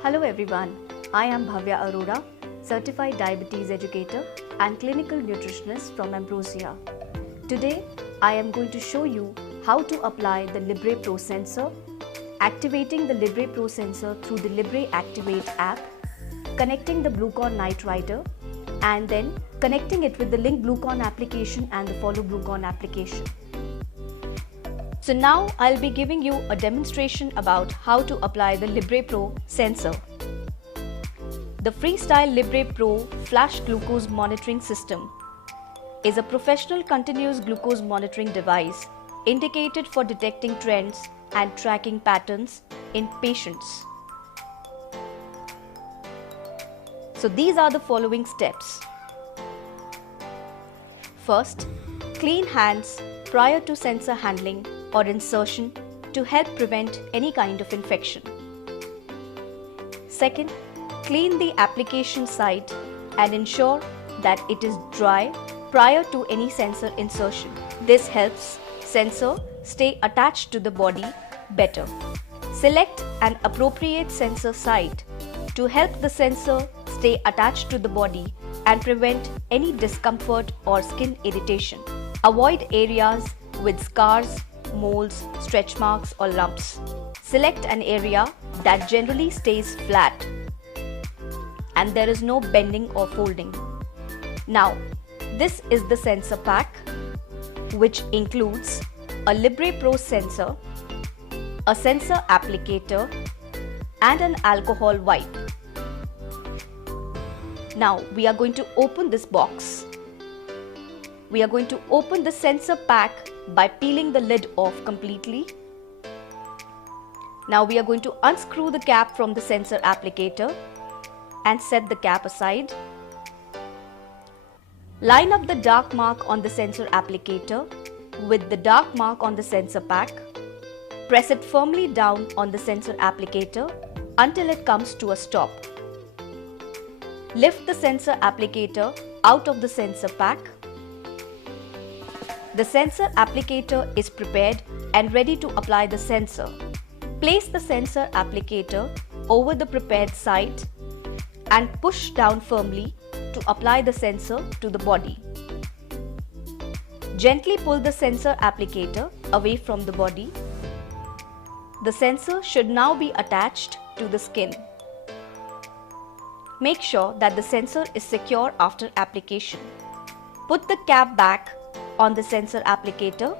Hello everyone, I am Bhavya Arora, Certified Diabetes Educator and Clinical Nutritionist from Ambrosia. Today, I am going to show you how to apply the Libre Pro sensor, activating the Libre Pro sensor through the Libre Activate app, connecting the Bluecon Night Rider, and then connecting it with the Link Bluecon application and the Follow Bluecon application. So now I'll be giving you a demonstration about how to apply the Libre Pro sensor. The Freestyle Libre Pro Flash Glucose Monitoring System is a professional continuous glucose monitoring device indicated for detecting trends and tracking patterns in patients. So these are the following steps. First, clean hands prior to sensor handling or insertion to help prevent any kind of infection. Second, clean the application site and ensure that it is dry prior to any sensor insertion. This helps sensor stay attached to the body better. Select an appropriate sensor site to help the sensor stay attached to the body and prevent any discomfort or skin irritation. Avoid areas with scars, moles, stretch marks or lumps. Select an area that generally stays flat and there is no bending or folding. Now, this is the sensor pack, which includes a Libre Pro sensor, a sensor applicator and an alcohol wipe. Now we are going to open this box. We are going to open the sensor pack by peeling the lid off completely. Now we are going to unscrew the cap from the sensor applicator and set the cap aside. Line up the dark mark on the sensor applicator with the dark mark on the sensor pack. Press it firmly down on the sensor applicator until it comes to a stop. Lift the sensor applicator out of the sensor pack. The sensor applicator is prepared and ready to apply the sensor. Place the sensor applicator over the prepared site and push down firmly to apply the sensor to the body. Gently pull the sensor applicator away from the body. The sensor should now be attached to the skin. Make sure that the sensor is secure after application. Put the cap back on the sensor applicator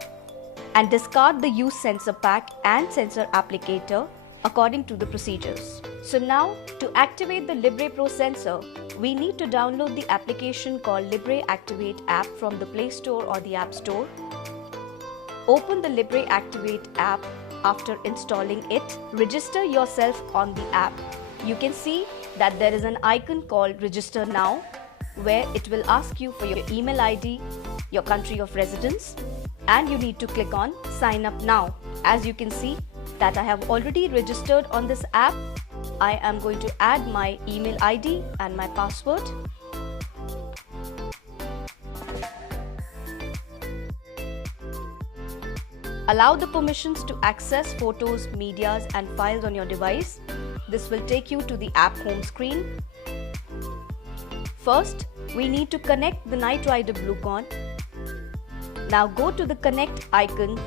and discard the used sensor pack and sensor applicator according to the procedures. So now, to activate the Libre Pro sensor, we need to download the application called Libre Activate app from the Play Store or the App Store. Open the Libre Activate app after installing it. Register yourself on the app. You can see that there is an icon called Register Now, where it will ask you for your email ID, your country of residence, and you need to click on Sign Up Now. As you can see that I have already registered on this app, I am going to add my email ID and my password. Allow the permissions to access photos, medias and files on your device. This will take you to the app home screen. First, we need to connect the Night Rider Bluecon. Now go to the connect icon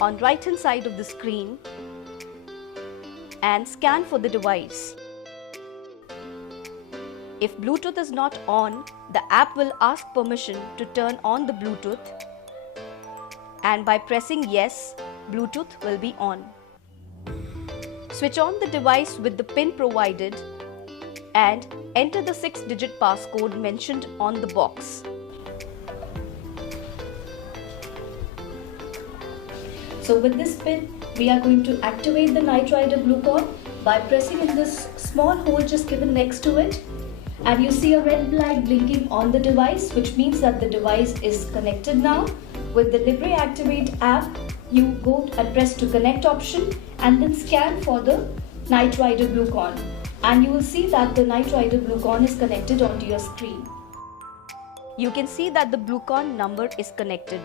on right hand side of the screen and scan for the device. If Bluetooth is not on, the app will ask permission to turn on the Bluetooth, and by pressing yes, Bluetooth will be on. Switch on the device with the pin provided and enter the 6-digit passcode mentioned on the box. So with this pin, we are going to activate the Night Rider Bluecon by pressing in this small hole just given next to it, and you see a red light blinking on the device, which means that the device is connected now. With the Libre Activate app, you go and press to connect option and then scan for the Night Rider Bluecon, and you will see that the Night Rider Bluecon is connected onto your screen. You can see that the Bluecon number is connected.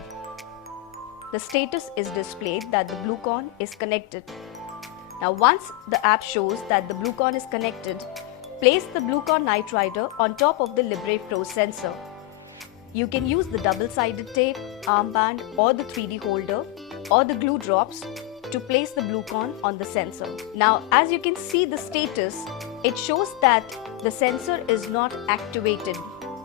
The status is displayed that the Bluecon is connected. Now once the app shows that the Bluecon is connected, place the Bluecon Night Rider on top of the Libre Pro sensor. You can use the double-sided tape, armband or the 3D holder or the glue drops to place the Bluecon on the sensor. Now as you can see the status, it shows that the sensor is not activated.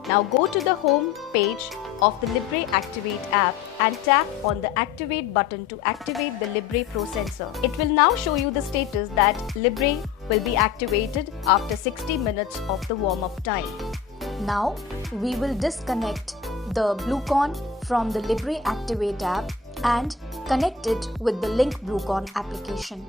Now go to the home page of the Libre Activate app and tap on the Activate button to activate the Libre Pro sensor. It will now show you the status that Libre will be activated after 60 minutes of the warm-up time. Now we will disconnect the Bluecon from the Libre Activate app and connect it with the Link Bluecon application.